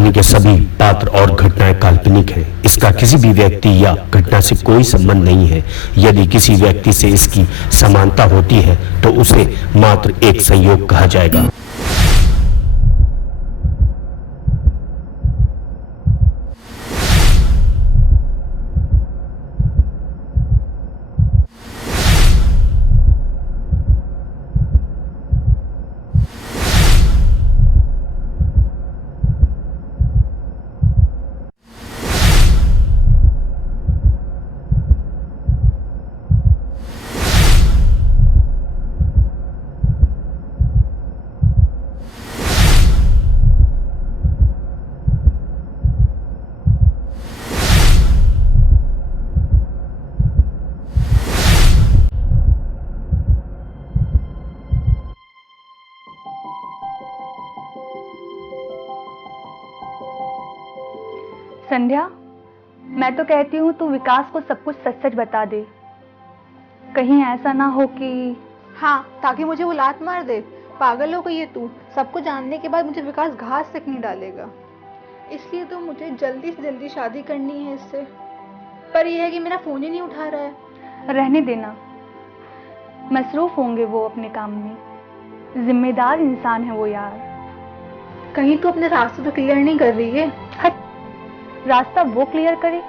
कहानी के सभी पात्र और घटनाएं काल्पनिक हैं। इसका किसी भी व्यक्ति या घटना से कोई संबंध नहीं है। यदि किसी व्यक्ति से इसकी समानता होती है तो उसे मात्र एक संयोग कहा जाएगा। संध्या, मैं तो कहती हूँ तू विकास को सब कुछ सच सच बता दे। कहीं ऐसा ना हो कि हाँ, ताकि मुझे वो लात मार दे। पागल हो गई है तू। सबको जानने के बाद मुझे विकास घास तक नहीं डालेगा। इसलिए तो मुझे जल्दी से जल्दी शादी करनी है इससे। पर यह है कि मेरा फोन ही नहीं उठा रहा है। रहने देना, मसरूफ होंगे वो अपने काम में। जिम्मेदार इंसान है वो यार। कहीं तो अपने रास्ते तो क्लियर नहीं कर रही है। हट, रास्ता वो क्लियर करे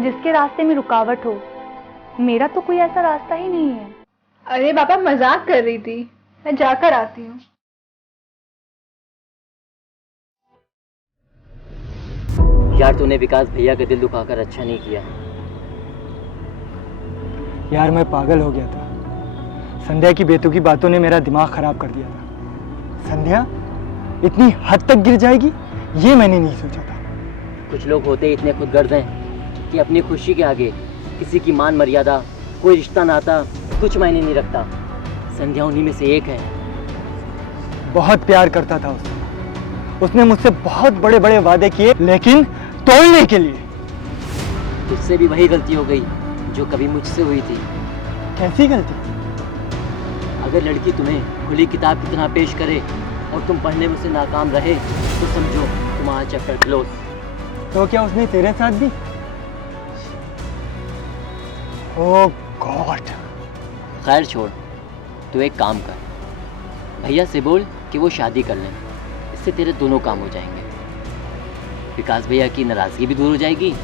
जिसके रास्ते में रुकावट हो। मेरा तो कोई ऐसा रास्ता ही नहीं है। अरे बाबा, मजाक कर रही थी। मैं जाकर आती हूँ। यार तूने विकास भैया का दिल दुखाकर अच्छा नहीं किया। यार मैं पागल हो गया था। संध्या की बेतुकी बातों ने मेरा दिमाग खराब कर दिया था। संध्या इतनी हद तक गिर जाएगी ये मैंने नहीं सोचा था। कुछ लोग होते इतने खुदगर्ज हैं कि अपनी खुशी के आगे किसी की मान मर्यादा, कोई रिश्ता नाता कुछ मायने नहीं रखता। संध्या उन्हीं में से एक है। बहुत प्यार करता था उसने मुझसे बहुत बड़े बड़े वादे किए, लेकिन तोड़ने के लिए। तुझसे भी वही गलती हो गई जो कभी मुझसे हुई थी। कैसी गलती? अगर लड़की तुम्हें खुली किताब की तरह पेश करे और तुम पढ़ने में से नाकाम रहे तो समझो तुम्हारा चैप्टर क्लोज। तो क्या उसने तेरे साथ भी? ओह गॉड। खैर छोड़, तू एक काम कर, भैया से बोल कि वो शादी कर लें। इससे तेरे दोनों काम हो जाएंगे। विकास भैया की नाराज़गी भी दूर हो जाएगी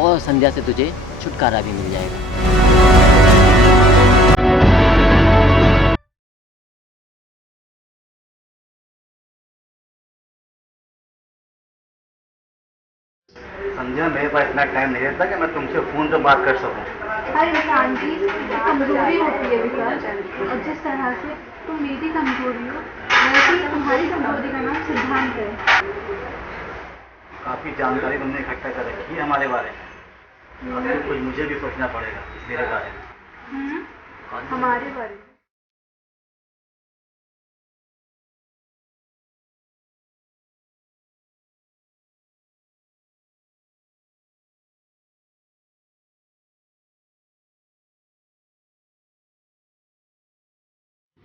और संध्या से तुझे छुटकारा भी मिल जाएगा। संध्या, मेरे पास इतना टाइम नहीं रहता कि मैं तुमसे फोन पे बात कर सकूं। हर इंसान की कमजोरी होती है विकास, और जिस तरह से तुम मेरी कमजोरी हो वैसे ही तुम्हारी कमजोरी का नाम सिद्धांत है। काफी जानकारी तुमने इकट्ठा कर रखी है हमारे बारे में। अब तो कुछ मुझे भी सोचना पड़ेगा मेरे बारे में। हमारे बारे में।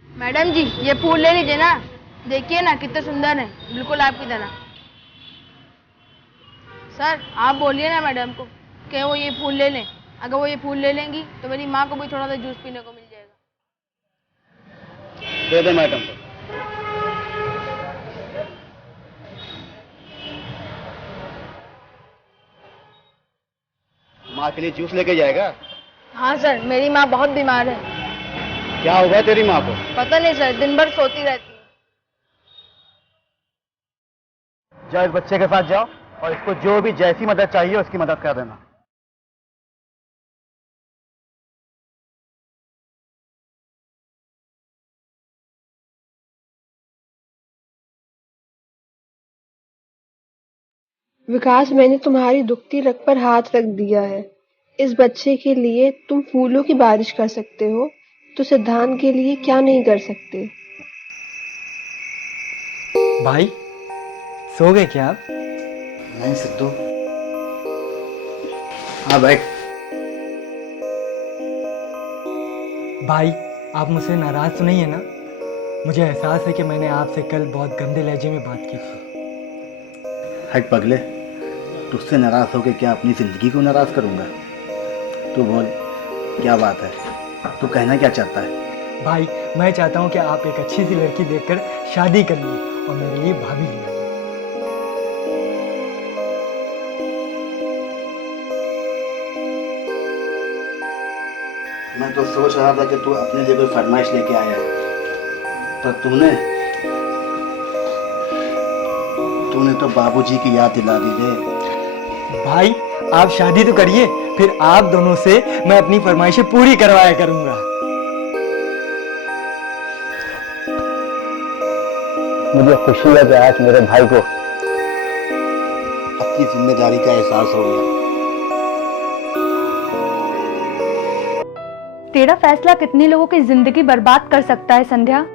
मैडम जी, ये फूल ले लीजिए ना। देखिए ना कितने सुंदर है, बिल्कुल आपकी तरह। सर, आप बोलिए ना मैडम को कि वो ये फूल ले लें। अगर वो ये फूल ले लेंगी तो मेरी माँ को भी थोड़ा सा जूस पीने को मिल जाएगा। दे दे मैडम को। माँ के लिए जूस लेके जाएगा? हाँ सर, मेरी माँ बहुत बीमार है। क्या हुआ तेरी माँ को? पता नहीं सर, दिन भर सोती रहती है। जाओ इस बच्चे के साथ जाओ और इसको जो भी जैसी मदद चाहिए उसकी मदद कर देना। विकास, मैंने तुम्हारी दुखती रग पर हाथ रख दिया है। इस बच्चे के लिए तुम फूलों की बारिश कर सकते हो, तो सिद्धांत के लिए क्या नहीं कर सकते? भाई सो गए क्या आप? नहीं सिद्धू। हाँ बैठ। भाई आप मुझसे नाराज तो नहीं है ना? मुझे एहसास है कि मैंने आपसे कल बहुत गंदे लहजे में बात की थी। हट पगले, तुझसे नाराज़ होकर क्या अपनी ज़िंदगी को नाराज़ करूँगा? तू बोल, क्या बात है? तू कहना क्या चाहता है? भाई मैं चाहता हूँ कि आप एक अच्छी सी लड़की देखकर शादी कर लीजिए और मेरे लिए भाभी ले आइए। मैं तो सोच रहा था कि तू अपने लिए कोई फरमाइश लेके आया है, पर तूने तो बाबूजी की याद दिला दी रे। भाई आप शादी तो करिए, फिर आप दोनों से मैं अपनी फरमाइशें पूरी करवाया करूंगा। मुझे खुशी है कि आज मेरे भाई को अपनी जिम्मेदारी का एहसास हो गया। तेरा फैसला कितने लोगों की जिंदगी बर्बाद कर सकता है संध्या,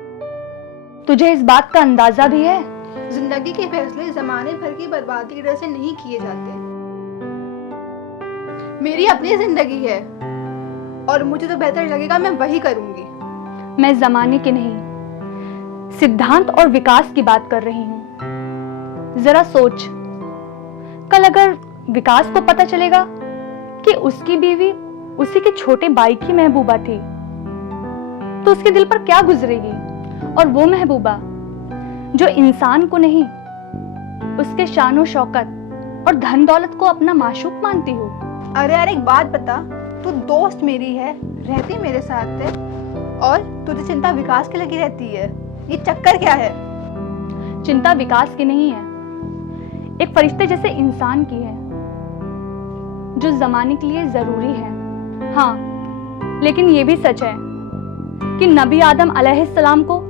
तुझे इस बात का अंदाजा भी है? जिंदगी के फैसले जमाने भर की बर्बादी की वजह से नहीं किए जाते। मेरी अपनी जिंदगी है और मुझे तो बेहतर लगेगा मैं वही करूंगी। मैं जमाने की नहीं, सिद्धांत और विकास की बात कर रही हूं। जरा सोच, कल अगर विकास को पता चलेगा कि उसकी बीवी उसी के छोटे भाई की महबूबा थी, तो उसके दिल पर क्या गुजरेगी? और वो महबूबा जो इंसान को नहीं, उसके शानो शौकत और धन दौलत को अपना माशूक मानती हो। अरे यार एक बात बता, तू दोस्त मेरी है, रहती मेरे साथ है, और तुझे चिंता विकास की लगी रहती है। ये चक्कर क्या है? चिंता विकास की नहीं है, एक फरिश्ते जैसे इंसान की है, जो जमाने के लिए जरूरी है। हाँ, लेकिन ये भी सच है कि नबी आदम अलैहिस्सलाम को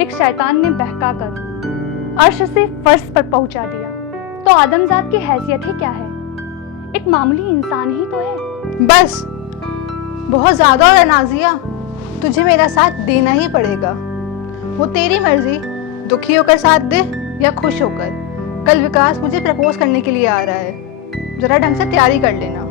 एक शैतान ने बहकाकर अर्श से फर्श पर पहुंचा दिया, तो आदमजात की हैसियत ही क्या है? एक मामूली इंसान ही तो है। बस बहुत ज्यादा हो रहा है नाजिया, तुझे मेरा साथ देना ही पड़ेगा। वो तेरी मर्जी, दुखी होकर साथ दे या खुश होकर। कल विकास मुझे प्रपोज करने के लिए आ रहा है, जरा ढंग से तैयारी कर लेना।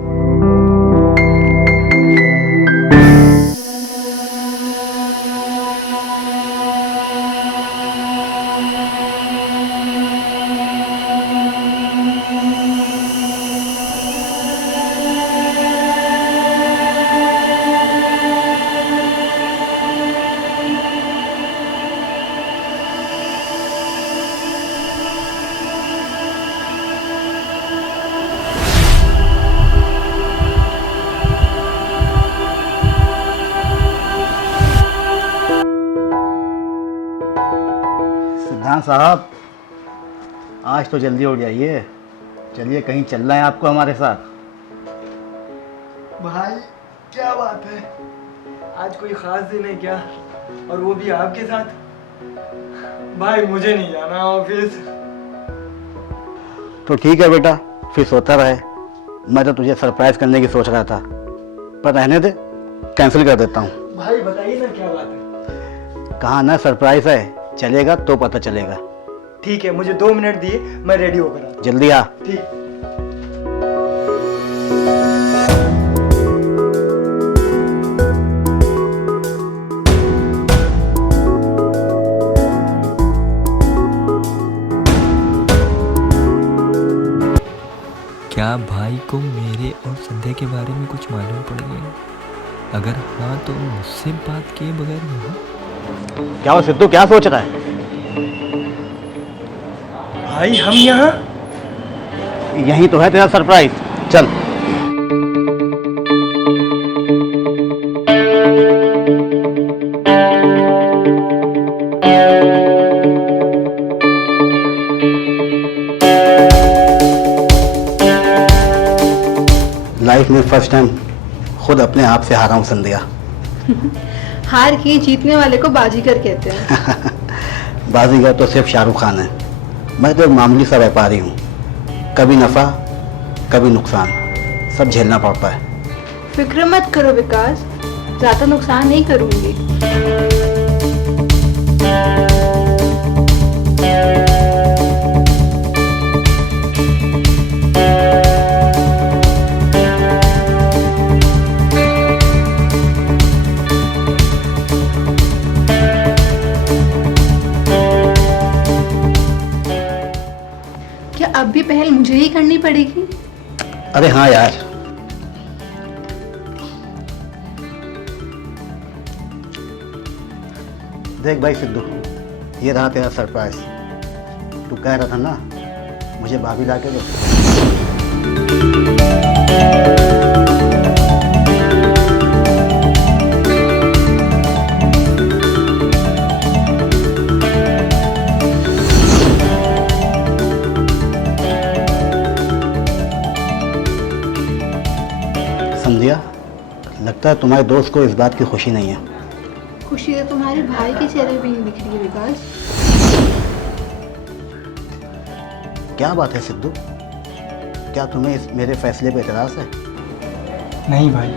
सिद्धांत साहब, आज तो जल्दी उठ जाइए, चलिए कहीं चलना है आपको हमारे साथ। भाई क्या बात है, आज कोई खास दिन है क्या? और वो भी आपके साथ? भाई मुझे नहीं जाना ऑफिस। तो ठीक है बेटा, फिर सोता रहे। मैं तो तुझे सरप्राइज करने की सोच रहा था, पर रहने दे, कैंसिल कर देता हूँ। भाई बताइए ना क्या बात है? कहा ना सरप्राइज है, चलेगा तो पता चलेगा। ठीक है, मुझे 2 मिनट दिए, मैं रेडी होकर आता हूं। जल्दी आ। ठीक। क्या भाई को मेरे और संध्या के बारे में कुछ मालूम पड़ गया? अगर हाँ तो मुझसे बात किए बगैर होगा? क्या हो सिद्धू, क्या सोच रहा है? भाई हम यहाँ? यही तो है तेरा सरप्राइज, चल। लाइफ में फर्स्ट टाइम खुद अपने आप से हारा हूँ संध्या। हार के जीतने वाले को बाजीगर कहते हैं। बाजीगर तो सिर्फ शाहरुख खान है, मैं तो एक मामूली सा व्यापारी हूँ। कभी नफा कभी नुकसान, सब झेलना पड़ता है। फिक्र मत करो विकास, ज्यादा नुकसान नहीं करूंगी। अब भी पहल मुझे ही करनी पड़ेगी? अरे हाँ यार, देख भाई सिद्धू, ये रहा तेरा सरप्राइज। तू कह रहा था ना मुझे भाभी ला के दो। संध्या, लगता है तुम्हारे दोस्त को इस बात की खुशी नहीं है। खुशी तो तुम्हारे भाई के चेहरे पे नहीं दिख रही है विकास। क्या बात है सिद्धू, क्या तुम्हें इस मेरे फैसले पे एतराज़ है? नहीं भाई,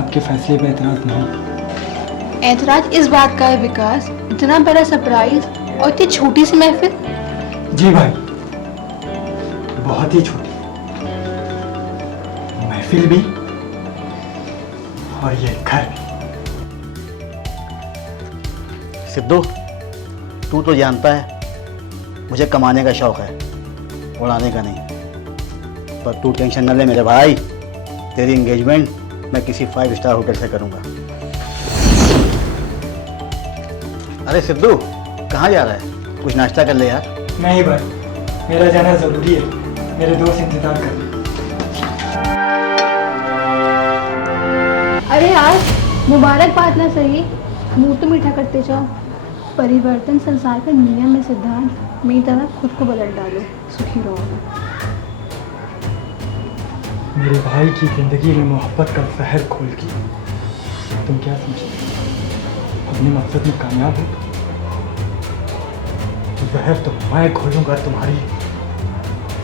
आपके फैसले पे एतराज़ नहीं। ऐतराज इस बात का है विकास, इतना बड़ा सरप्राइज और इतनी छोटी सी महफिल। जी भाई, बहुत ही छोटी महफिल भी और ये घर भी। सिद्धू, तू तो जानता है मुझे कमाने का शौक है, उड़ाने का नहीं। पर तू टेंशन न ले मेरे भाई, तेरी एंगेजमेंट मैं किसी 5 स्टार होटल से करूंगा। अरे सिद्धू, कहाँ जा रहा है? कुछ नाश्ता कर ले यार। नहीं भाई, मेरा जाना ज़रूरी है, मेरे दोस्त इंतजार कर रहे हैं। अरे यार, मुबारकबाद ना सही, मुंह तो मीठा करते जाओ। परिवर्तन संसार का नियम है सिद्धांत, मेरी तरह खुद को बदल डालो, सुखी रहोगे। मेरे भाई की जिंदगी में मोहब्बत का जहर खोल की तुम क्या समझते? अपने मकसद में कामयाब हो तो जहर तो मैं खोलूंगा तुम्हारी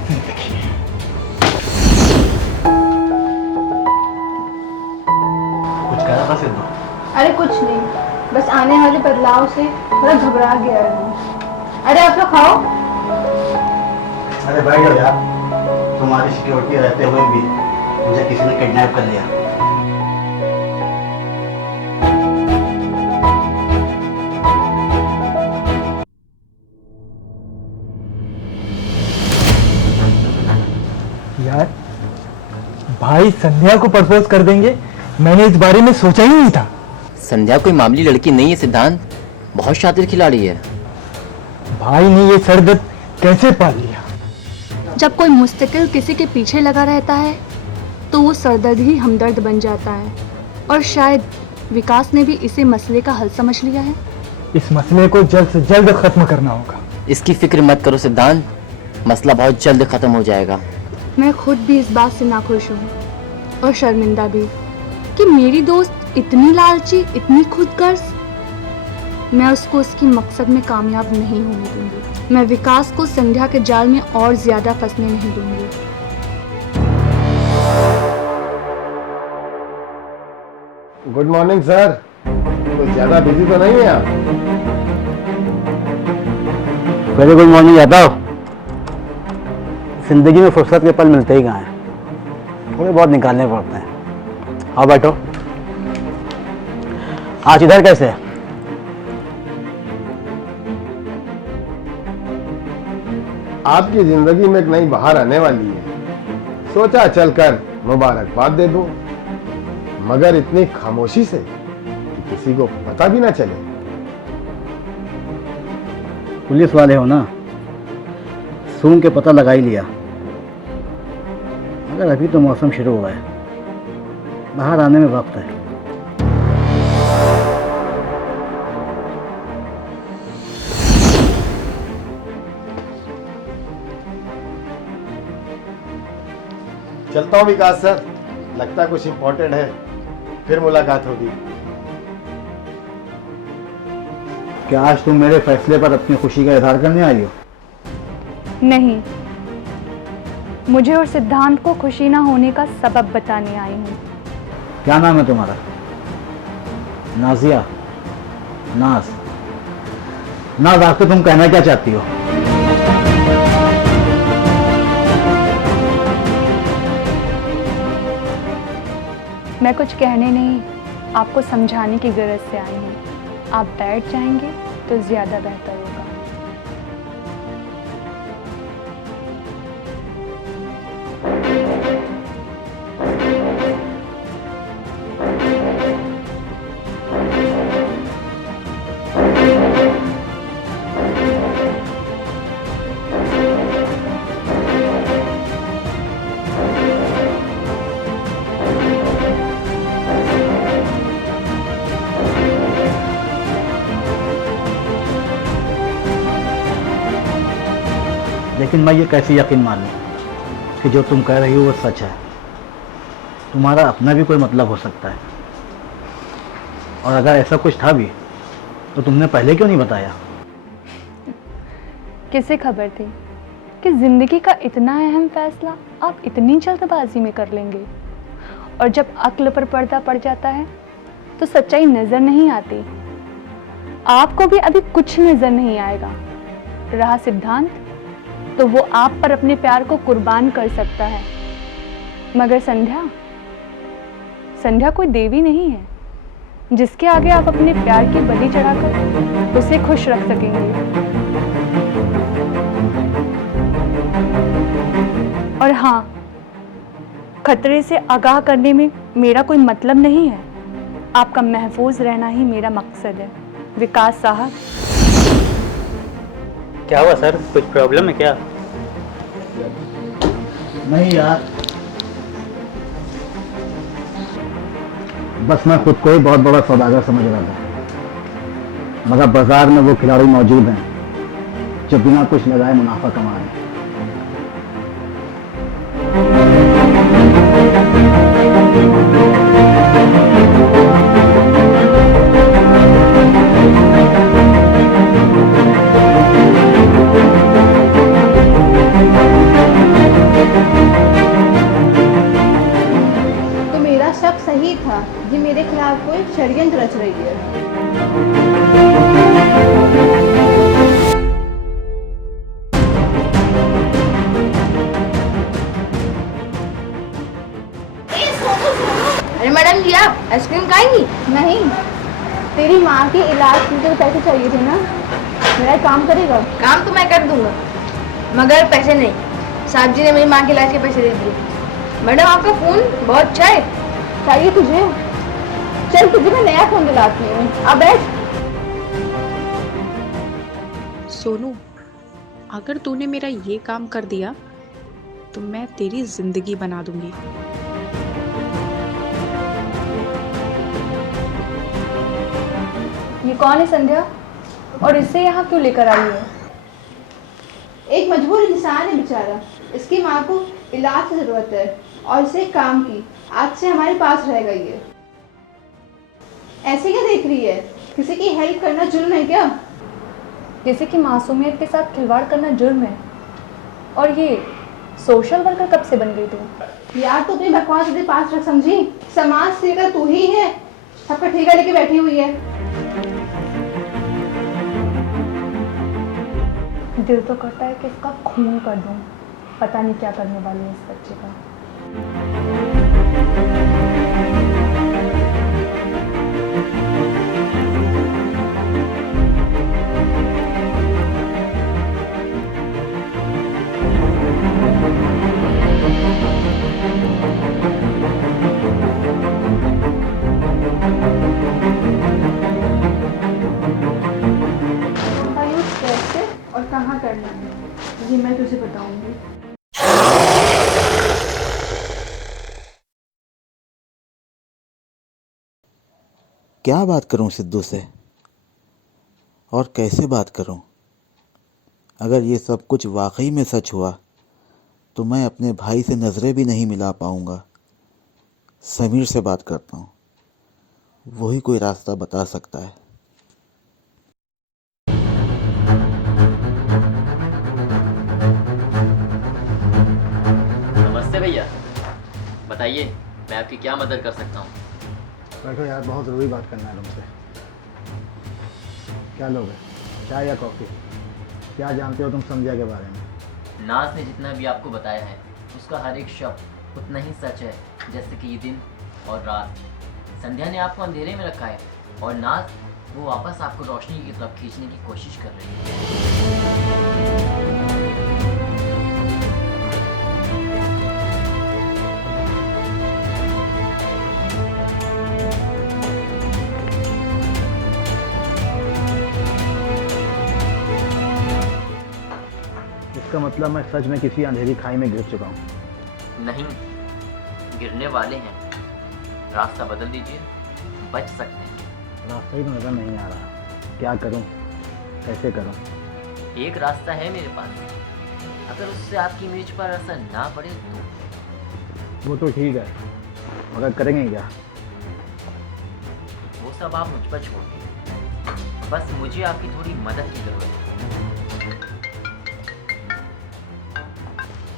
जिंदगी में। कुछ कह रहा था सिद्धू? अरे कुछ नहीं, बस आने वाले बदलाव से थोड़ा घबरा गया हूँ। अरे आप लोग खाओ। अरे भाई यार, तुम्हारी सिक्योरिटी रहते हुए भी मुझे किसी ने किडनैप कर लिया। यार, भाई संध्या को प्रपोज कर देंगे, मैंने इस बारे में सोचा ही नहीं था। संध्या कोई मामूली लड़की नहीं है सिद्धांत, बहुत शातिर खिलाड़ी है। भाई ने ये सरदर्द कैसे पाल लिया? जब कोई मुस्तकिल किसी के पीछे लगा रहता है तो वो सरदर्द ही हमदर्द बन जाता है, और शायद विकास ने भी इसे मसले का हल समझ लिया है। इस मसले को जल्द से जल्द खत्म करना होगा। इसकी फिक्र मत करो सिद्धांत, मसला बहुत जल्द खत्म हो जाएगा। मैं खुद भी इस बात से नाखुश हूँ और शर्मिंदा भी कि मेरी दोस्त इतनी लालची, इतनी खुदगर्ज। मैं उसको उसकी मकसद में कामयाब नहीं होने दूंगी। मैं विकास को संध्या के जाल में और ज्यादा फंसने नहीं दूंगी। गुड मॉर्निंग सर, कुछ ज्यादा बिजी तो नहीं है आप? Very good morning Yadav. जिंदगी में फुर्सत के पल मिलते ही कहाँ हैं, थोड़े बहुत निकालने पड़ते हैं। आओ बैठो। आज इधर कैसे है? आपकी जिंदगी में एक नई बहार आने वाली है, सोचा चलकर मुबारकबाद दे दूं, मगर इतनी खामोशी से कि किसी को पता भी ना चले। पुलिस वाले हो ना, सूंघ के पता लगा ही लिया। मगर अभी तो मौसम शुरू हुआ है, बाहर आने में वक्त है। चलता हूँ विकास सर, लगता कुछ इंपॉर्टेंट है, फिर मुलाकात होगी। क्या आज तुम मेरे फैसले पर अपनी खुशी का इजहार करने आई हो? नहीं, मुझे और सिद्धांत को खुशी ना होने का सबब बताने आई हूँ। क्या नाम है तुम्हारा? नाजिया? नाज? नाज, आखिर तुम कहना क्या चाहती हो? मैं कुछ कहने नहीं, आपको समझाने की गरज से आई हूँ। आप बैठ जाएंगे तो ज्यादा बेहतर होगा। लेकिन मैं ये कैसे यकीन मान लूँ कि जो तुम कह रही हो वो सच है? तुम्हारा अपना भी कोई मतलब हो सकता है, और अगर ऐसा कुछ था भी तो तुमने पहले क्यों नहीं बताया? किसे खबर थी कि जिंदगी का इतना अहम फैसला आप इतनी जल्दबाजी में कर लेंगे? और जब अक्ल पर पर्दा पड़ जाता है तो सच्चाई नजर नहीं आती। आपको भी अभी कुछ नजर नहीं आएगा। रहा सिद्धांत, तो वो आप पर अपने प्यार को कुर्बान कर सकता है, मगर संध्या कोई देवी नहीं है जिसके आगे आप अपने प्यार की बलि चढ़ाकर उसे खुश रख सकेंगे। और हाँ, खतरे से आगाह करने में मेरा कोई मतलब नहीं है। आपका महफूज रहना ही मेरा मकसद है। विकास साहब। क्या हुआ सर, कुछ प्रॉब्लम है क्या? नहीं यार, बस मैं खुद को ही बहुत बड़ा सौदागर समझ रहा था, मगर बाजार में वो खिलाड़ी मौजूद हैं जो बिना कुछ लगाए मुनाफा कमा रहे हैं। तो मेरा शक सही था, ये मेरे खिलाफ कोई षड्यंत्र रच रही है। अरे मैडम जी, आप आइसक्रीम खाएंगी? नहीं, तेरी माँ के इलाज के लिए पैसे चाहिए थे ना, मेरा एक काम करेगा? काम तो मैं कर दूंगा, मगर पैसे नहीं। साहब जी ने मेरी माँ के इलाज के पैसे दे दिए। मैडम, आपका फोन बहुत अच्छा है। चाहिए तुझे? चल तुझे मैं नया फोन दिलाती हूँ, अब बैठ। सोनू, अगर तूने मेरा ये काम कर दिया तो मैं तेरी जिंदगी बना दूंगी। ये कौन है संध्या, और इसे यहाँ क्यों लेकर आई हो? एक मजबूर इंसान है बेचारा, इसकी माँ को इलाज की जरूरत है और इसे एक काम की, आज से हमारे पास रह गई है। ऐसे क्या देख रही है? किसी की हेल्प करना जुर्म है क्या? किसी की मासूमियत के साथ खिलवाड़ करना जुर्म है। और ये सोशल वर्कर कब से बन गई तू? यार तू अपनी बकवास अपने पास रख, समझी? समाज सेविका तू ही है, सबका ठेका लेके बैठी हुई है। दिल तो करता है कि इसका खून कर दूं, पता नहीं क्या करने वाली है इस बच्चे का। का यूज कैसे और कहाँ करना है ये मैं तुझे बताऊंगी। क्या बात करूं सिद्धू से, और कैसे बात करूं? अगर ये सब कुछ वाकई में सच हुआ तो मैं अपने भाई से नज़रें भी नहीं मिला पाऊंगा। समीर से बात करता हूं, वही कोई रास्ता बता सकता है। नमस्ते भैया, बताइए मैं आपकी क्या मदद कर सकता हूँ? बैठो यार, बहुत ज़रूरी बात करना है तुमसे। क्या लोगे, चाय या कॉफ़ी? क्या जानते हो तुम संध्या के बारे में? नाज ने जितना भी आपको बताया है उसका हर एक शब्द उतना ही सच है जैसे कि ये दिन और रात। संध्या ने आपको अंधेरे में रखा है और नाज वो वापस आपको रोशनी की तरफ खींचने की कोशिश कर रही है। इसका मतलब मैं सच में किसी अंधेरी खाई में गिर चुका हूँ। नहीं, गिरने वाले हैं। रास्ता बदल दीजिए, बच सकते हैं। रास्ता ही तो नज़र नहीं आ रहा, क्या करूँ, कैसे करूँ? एक रास्ता है मेरे पास। अगर उससे आपकी इमेज पर असर ना पड़े तो वो तो ठीक है, मगर करेंगे क्या? वो सब आप मुझ पर छोड़ दीजिए। बस मुझे आपकी थोड़ी मदद की जरूरत है।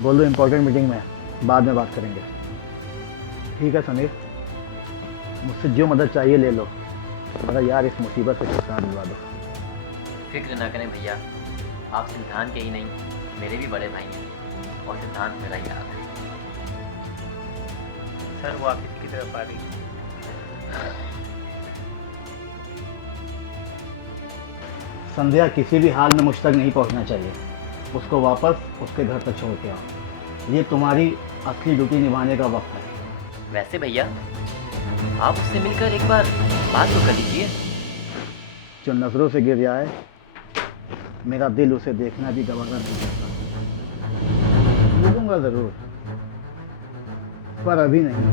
बोल दो इम्पोर्टेंट मीटिंग में, बाद में बात करेंगे। ठीक है समीर, मुझसे जो मदद चाहिए ले लो, मगर यार इस मुसीबत से छुटकारा दिलवा दो। फिक्र ना करें भैया, आप सिद्धांत के ही नहीं मेरे भी बड़े भाई हैं, और सिद्धांत मेरा ही याद है। सर वो ऑफिस की तरफ आ रही है। संध्या किसी भी हाल में मुझ तक नहीं पहुंचना चाहिए। उसको वापस उसके घर तक छोड़ के आओ। ये तुम्हारी असली ड्यूटी निभाने का वक्त है। वैसे भैया आप उससे मिलकर एक बार बात तो कर लीजिए। जो नजरों से गिर जाए, मेरा दिल उसे देखना भी गवारा नहीं करता। मिलूंगा जरूर, पर अभी नहीं।